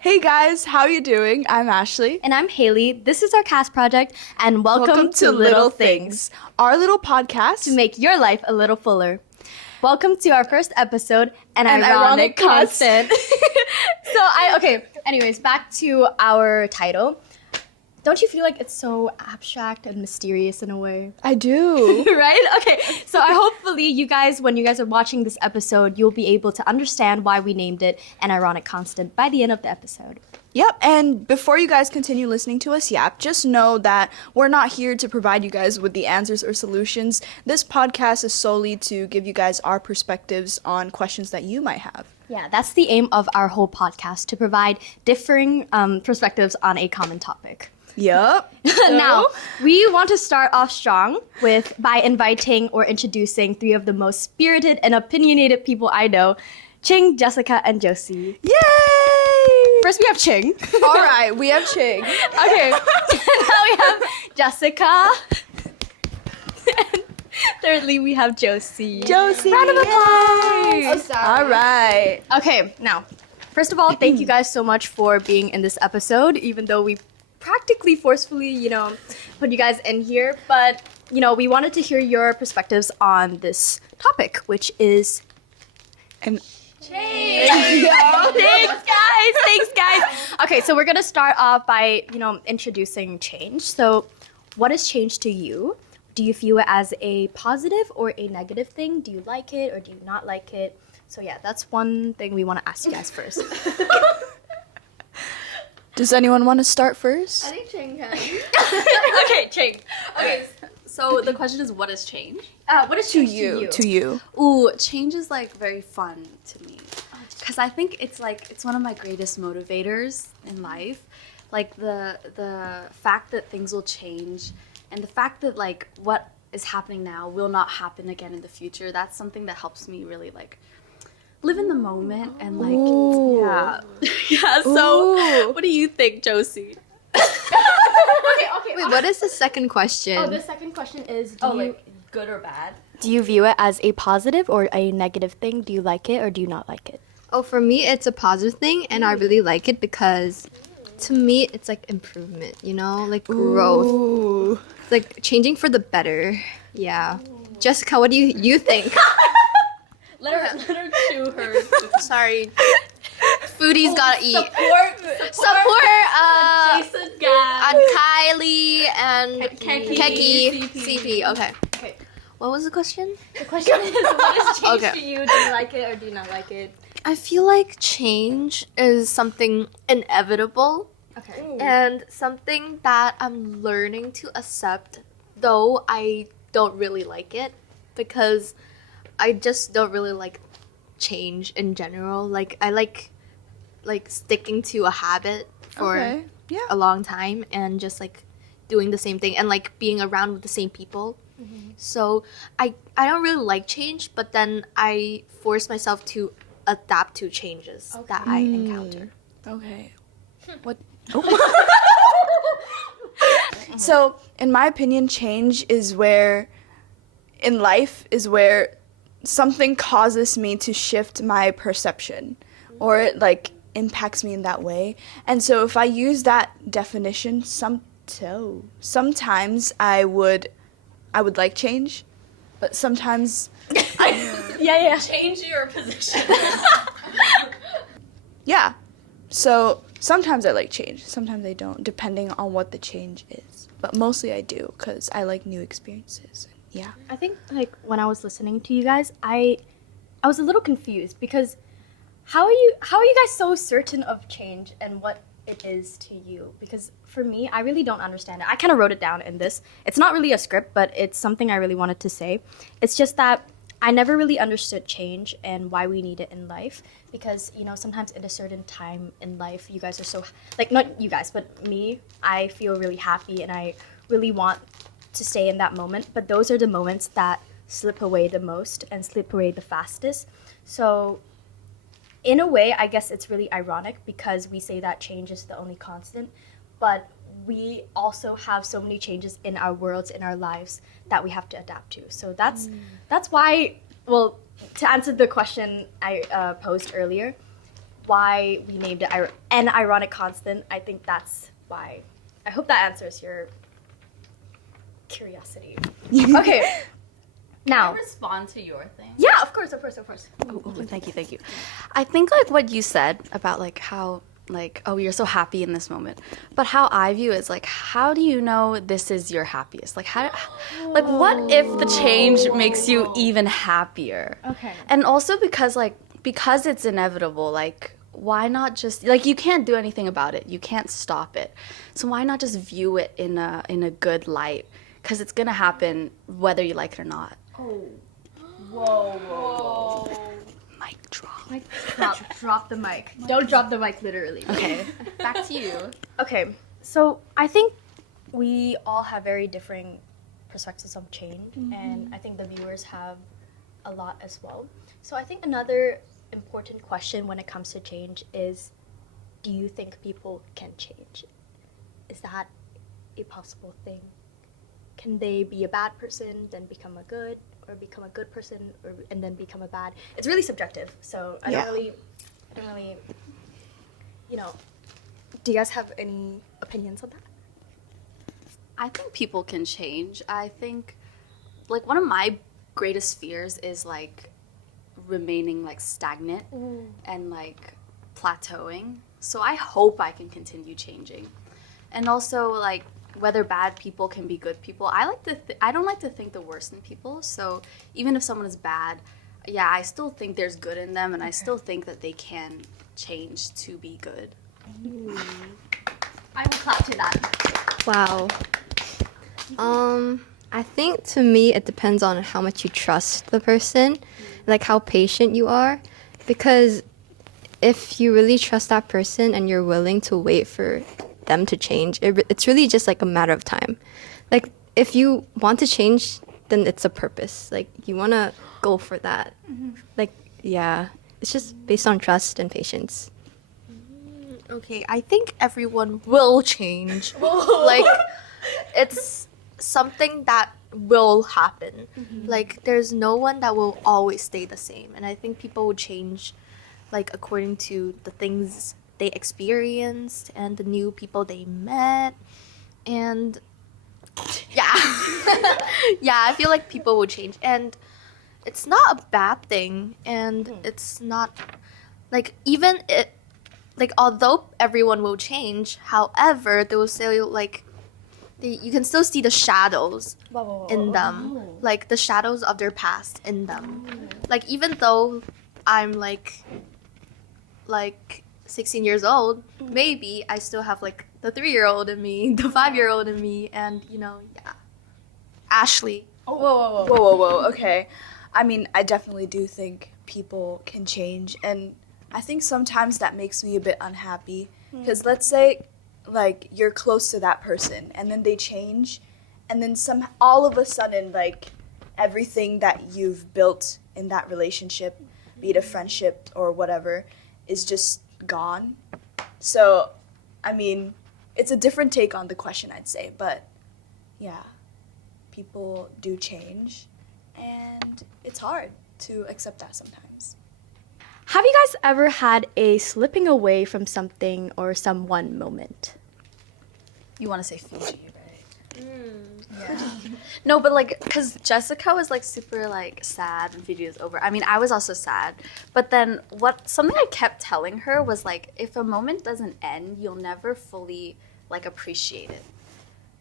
Hey guys, how you doing? I'm Ashley. And I'm Hayley. This is our cast project, and welcome to Little Things, our little podcast to make your life a little fuller. Welcome to our first episode, An Ironic Constant. Anyways, back to our title. Don't you feel like it's so abstract and mysterious in a way? I do. Right? Okay, so hopefully you guys, when you guys are watching this episode, you'll be able to understand why we named it An Ironic Constant by the end of the episode. Yep, and before you guys continue listening to us yap, just know that we're not here to provide you guys with the answers or solutions. This podcast is solely to give you guys our perspectives on questions that you might have. Yeah, that's the aim of our whole podcast, to provide differing perspectives on a common topic. Yep. Now, we want to start off strong by inviting or introducing three of the most spirited and opinionated people I know, Ching, Jessica, and Josie. Yay! First, we have Ching. All right, we have Ching. Okay. Now we have Jessica. And thirdly, we have Josie. Josie. Round of applause. Oh, sorry. All right. Okay, now, first of all, thank you guys so much for being in this episode, even though we practically forcefully, put you guys in here. But, we wanted to hear your perspectives on this topic, which is... Change! Thanks, guys! Okay, so we're going to start off by, introducing change. So, what is change to you? Do you view it as a positive or a negative thing? Do you like it or do you not like it? So, yeah, that's one thing we want to ask you guys first. Does anyone want to start first? I think Ching can. Okay, Ching. Okay, so the question is, what is change? What is change to you? Ooh, change is like very fun to me. Because I think it's one of my greatest motivators in life. Like the fact that things will change and the fact that like what is happening now will not happen again in the future. That's something that helps me really like live in the moment and like yeah. So what do you think, Josie? Okay. Wait, what is the second question? Oh, the second question is, Good or bad? do you view it as a positive or a negative thing? Do you like it or do you not like it? Oh, for me, it's a positive thing, and I really like it because, to me, it's like improvement. Like growth. Ooh. It's like changing for the better. Yeah. Jessica, what do you think? Let her chew her. Sorry. Foodies gotta eat. Support Jason, Jason Gad. and Kylie and Keki, CP. Okay. What was the question? The question is, what is change Okay. to you? Do you like it or do you not like it? I feel like change is something inevitable Okay. and something that I'm learning to accept, though I don't really like it because I just don't really like change in general. Like I like sticking to a habit for a long time and just like doing the same thing and like being around with the same people. Mm-hmm. So I don't really like change, but then I force myself to adapt to changes that I encounter. Okay. What? So, in my opinion, change is where something causes me to shift my perception, or it like impacts me in that way. And so if I use that definition, sometimes I would like change, but sometimes Yeah. Change your position. yeah. So sometimes I like change, sometimes I don't, depending on what the change is. But mostly I do, because I like new experiences. Yeah. I think like when I was listening to you guys, I was a little confused because how are you guys so certain of change and what it is to you? Because for me, I really don't understand it. I kind of wrote it down in this. It's not really a script, but it's something I really wanted to say. It's just that I never really understood change and why we need it in life because, sometimes at a certain time in life, you guys are so, like, not you guys, but me, I feel really happy and I really want to stay in that moment. But those are the moments that slip away the most and slip away the fastest. So in a way, I guess it's really ironic because we say that change is the only constant, but we also have so many changes in our worlds, in our lives that we have to adapt to. So that's why, well, to answer the question I posed earlier, why we named it an ironic constant. I think that's why. I hope that answers your curiosity. Okay. Now, respond to your thing? yeah, of course. Oh, thank you. I think like what you said about like how like, oh, you're so happy in this moment. But how I view it is like, how do you know this is your happiest? Like like what if the change makes you even happier? Okay. And also because it's inevitable, like why not just like you can't do anything about it. You can't stop it. So why not just view it in a good light? Because it's gonna happen whether you like it or not. Whoa. Mic drop. Drop the mic. Don't drop the mic literally. Okay. Back to you. Okay, so I think we all have very differing perspectives on change, and I think the viewers have a lot as well. So I think another important question when it comes to change is, do you think people can change? Is that a possible thing? Can they be a bad person, then become a good, or become a good person, and then become a bad? It's really subjective, so I don't really, do you guys have any opinions on that? I think people can change. I think, like, one of my greatest fears is, like, remaining, like, stagnant and, like, plateauing. So I hope I can continue changing. And also, like, whether bad people can be good people, I don't like to think the worst in people. So even if someone is bad, yeah, I still think there's good in them, and I still think that they can change to be good. I will clap to that. Wow. I think to me it depends on how much you trust the person, like how patient you are, because if you really trust that person and you're willing to wait for them to change, it's really just like a matter of time. Like if you want to change, then it's a purpose. Like you want to go for that. Like yeah, it's just based on trust and patience. Okay, I think everyone will change. Like, it's something that will happen. Like, there's no one that will always stay the same. And I think people will change, like, according to the things they experienced and the new people they met. And, yeah. Yeah, I feel like people will change. And it's not a bad thing. And it's not, like, even it, like, although everyone will change, however, they will still, like, you can still see the shadows in them. Like, the shadows of their past in them. Like, even though I'm, like 16 years old, maybe I still have, like, the 3-year-old in me, the 5-year-old in me, and, yeah. Ashley. Whoa. Okay. I mean, I definitely do think people can change, and I think sometimes that makes me a bit unhappy because let's say like you're close to that person and then they change and then all of a sudden like everything that you've built in that relationship, be it a friendship or whatever, is just gone. So, I mean, it's a different take on the question, I'd say, but yeah, people do change and it's hard to accept that sometimes. Have you guys ever had a slipping away from something or someone moment? You want to say Fiji, right? Yeah. No, but like, cause Jessica was like super like sad when Fiji was over. I mean, I was also sad, but then something I kept telling her was like, if a moment doesn't end, you'll never fully like appreciate it.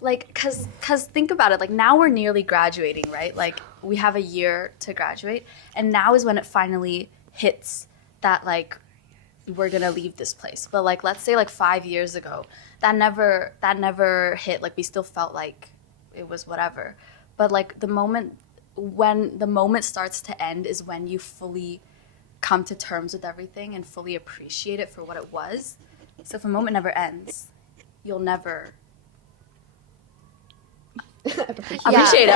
Like, cause think about it. Like now we're nearly graduating, right? Like we have a year to graduate, and now is when it finally hits that like we're gonna leave this place. But like let's say like 5 years ago, that never hit. Like we still felt like it was whatever. But like when the moment starts to end is when you fully come to terms with everything and fully appreciate it for what it was. So if a moment never ends, you'll never appreciate it.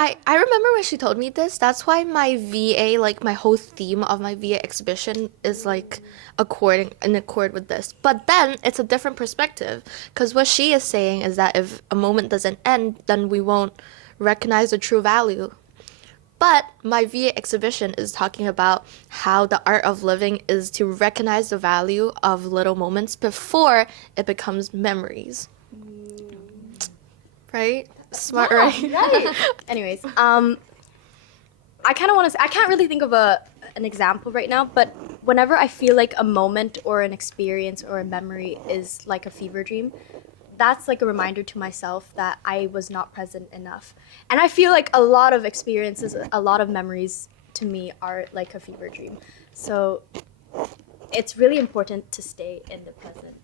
I remember when she told me this. That's why my VA, like my whole theme of my VA exhibition is like in accord with this. But then it's a different perspective, because what she is saying is that if a moment doesn't end, then we won't recognize the true value. But my VA exhibition is talking about how the art of living is to recognize the value of little moments before it becomes memories. Right? Smart, right? Right. Anyways, I kind of want to. I can't really think of an example right now, but whenever I feel like a moment or an experience or a memory is like a fever dream, that's like a reminder to myself that I was not present enough. And I feel like a lot of experiences, a lot of memories to me are like a fever dream. So it's really important to stay in the present.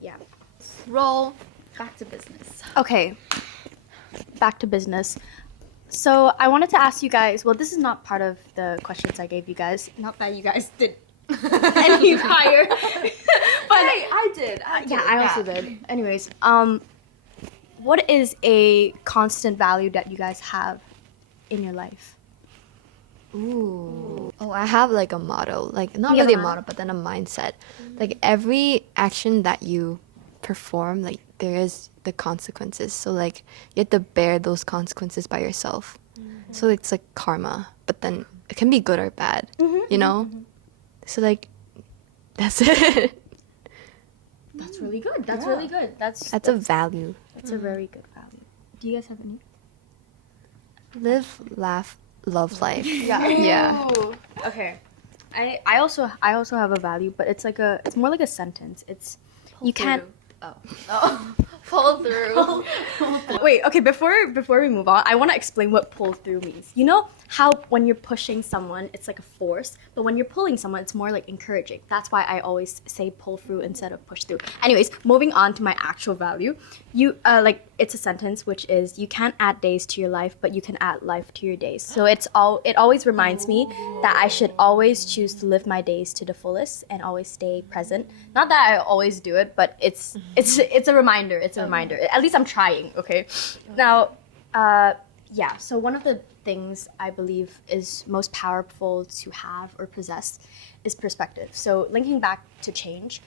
Yeah. Roll. Back to business. Okay, back to business. So I wanted to ask you guys, well, this is not part of the questions I gave you guys. Not that you guys did any prior. But Hey, I did. yeah, I also did. Anyways, what is a constant value that you guys have in your life? Ooh. Oh, I have like a motto. Like not You have really a a motto, but then a mindset. Like every action that you perform, like there is the consequences. So like you have to bear those consequences by yourself. So it's like karma, but then it can be good or bad, you know? So like that's it. That's really good. That's really good. That's a value. That's a very good value. Do you guys have any? Live, laugh, love life. Yeah. Yeah. Okay. I also have a value, but it's more like a sentence. It's you can't. Pull through. Wait, okay, before we move on, I want to explain what pull through means. You know how when you're pushing someone, it's like a force, but when you're pulling someone, it's more like encouraging. That's why I always say pull through instead of push through. Anyways, moving on to my actual value. You it's a sentence which is you can't add days to your life, but you can add life to your days. So it always reminds me that I should always choose to live my days to the fullest and always stay present. Not that I always do it, but it's a reminder. It's a reminder. At least I'm trying, okay? Now, yeah, so one of the things I believe is most powerful to have or possess is perspective. So linking back to change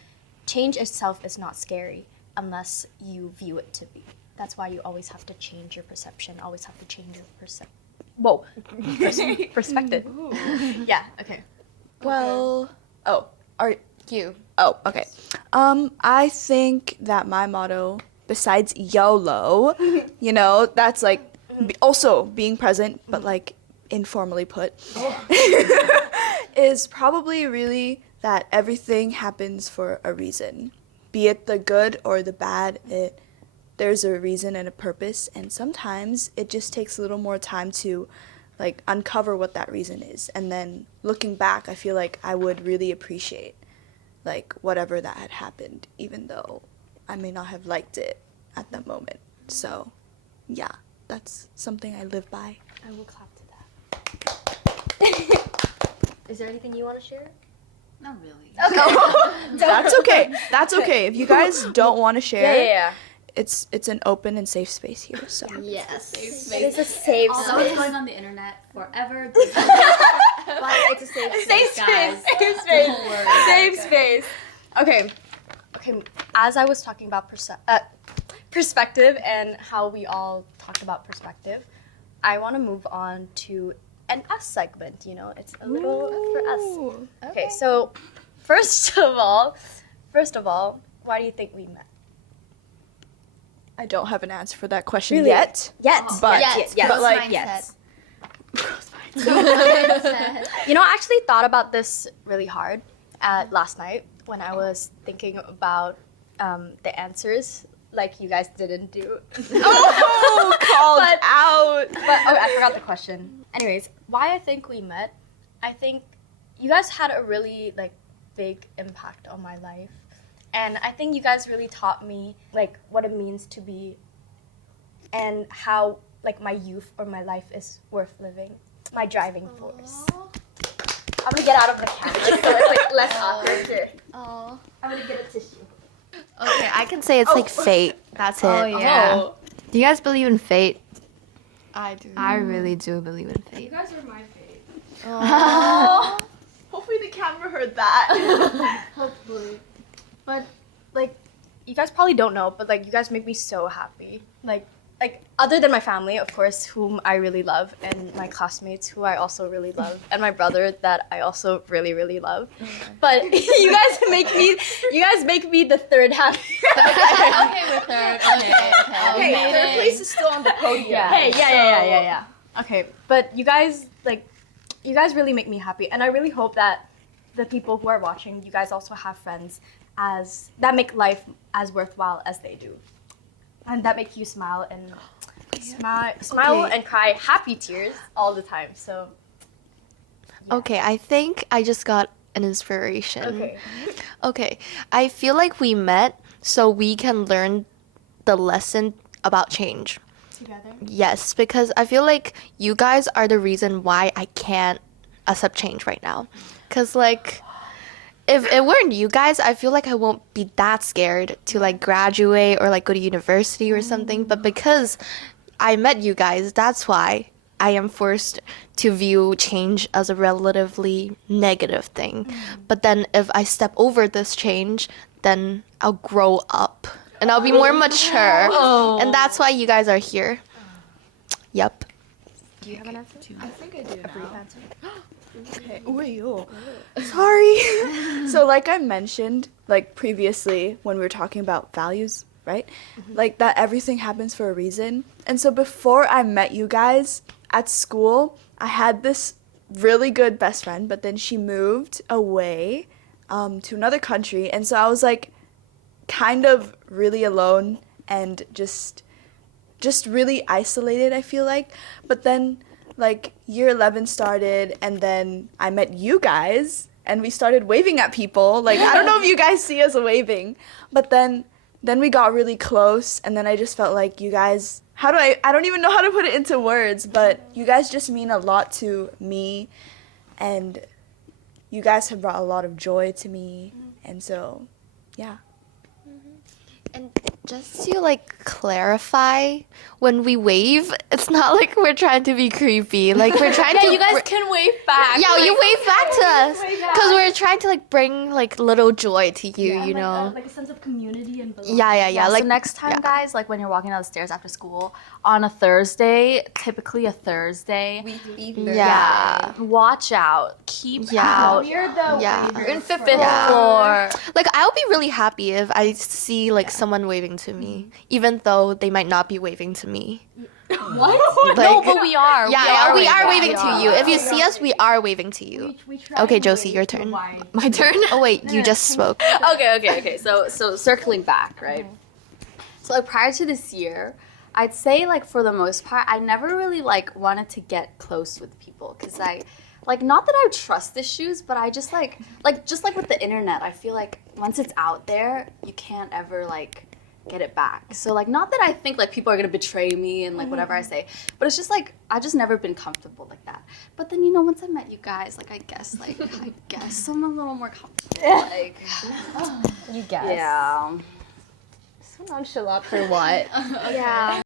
itself is not scary unless you view it to be. That's why you always have to change your perception, always have to change your perspective. Yeah, okay. Well, oh, are You. oh, okay. I think that my motto, besides YOLO, you know, that's like also being present, but like informally put, is probably really that everything happens for a reason. Be it the good or the bad, there's a reason and a purpose, and sometimes it just takes a little more time to like uncover what that reason is. And then looking back, I feel like I would really appreciate like whatever that had happened, even though I may not have liked it at that moment. So yeah, that's something I live by. I will clap to that. Is there anything you want to share? Not really. That's okay. That's okay. If you guys don't want to share, Yeah. it's an open and safe space here. So Yes. It is a safe Although it's going on the internet forever. But it's a safe guys. Safe space. Don't worry. Safe space. Okay. As I was talking about perspective and how we all talked about perspective, I want to move on to an us segment. You know, it's a little for us. Okay. So first of all, why do you think we met? I don't have an answer for that question Really? yet. But yes. but like Yes. You know, I actually thought about this really hard last night when I was thinking about the answers, like you guys didn't do. oh, called out. But I forgot the question. Anyways, why I think we met, I think you guys had a really like big impact on my life. And I think you guys really taught me like what it means to be and how like my youth or my life is worth living. My driving force. I'm gonna get out of the camera so it's like less awkward here. Oh. I'm gonna get a tissue. Okay, I can say it's like fate. That's it. Yeah. Do you guys believe in fate? I do. I really do believe in fate. guys are my fate. Hopefully the camera heard that. Hopefully. But like you guys probably don't know, but like you guys make me so happy. Like like other than my family, of course, whom I really love, and my classmates who I also really love, and my brother that I also really, really love. But you guys make me the third happy. Okay, with her. Okay. Third place is still on the podium. Hey, yeah. Okay, but you guys really make me happy, and I really hope that the people who are watching, you guys also have friends that make life as worthwhile as they do, and that make you smile and smile and cry happy tears all the time. So Okay, I think I just got an inspiration. okay. Okay, I feel like we met so we can learn the lesson about change. Together. Yes, because I feel like you guys are the reason why I can't accept change right now. Because, like, if it weren't you guys, I feel like I won't be that scared to, like, graduate or, like, go to university or something. But because I met you guys, that's why I am forced to view change as a relatively negative thing. But then if I step over this change, then I'll grow up and I'll be more mature. And that's why you guys are here. Yep. Do you have an answer? I think I do. A brief answer. Okay. Sorry. So like I mentioned, like previously when we were talking about values, right? Like that everything happens for a reason. And so before I met you guys at school, I had this really good best friend, but then she moved away to another country. And so I was like kind of really alone and just really isolated, I feel like. But then like year 11 started and then I met you guys and we started waving at people. Like I don't know if you guys see us waving, but then we got really close and then I just felt like you guys, I don't even know how to put it into words, but you guys just mean a lot to me and you guys have brought a lot of joy to me. And so, yeah. And just to like clarify, when we wave, it's not like we're trying to be creepy. Like we're trying to. You guys can wave back. Yeah, you wave back to us because we're trying to like bring like little joy to you. You know. like a sense of community and belonging. Yeah. So Like next time, guys, like when you're walking down the stairs after school on a Thursday, typically a Thursday, yeah. watch out, keep Yeah. out. We're the Yeah. wavers In fifth for- floor. Like I'll be really happy if I see like someone waving to me, even though they might not be waving to me. What? Like, No, but we are. Yeah, we are waving We to are. you. If you see us, we are waving to you. We try Okay, and Josie, wave your to turn. wide. My turn. Oh wait, you just spoke. Okay. So circling back, right? So like prior to this year, I'd say like for the most part, I never really like wanted to get close with people because I, like, not that I have trust issues, but I just like just like with the internet, I feel like once it's out there, you can't ever like get it back. So like not that I think like people are gonna betray me and like whatever I say, but it's just like I've just never been comfortable like that. But then once I met you guys, like I guess I'm a little more comfortable. Like You guess. yeah. So nonchalant for what? Yeah.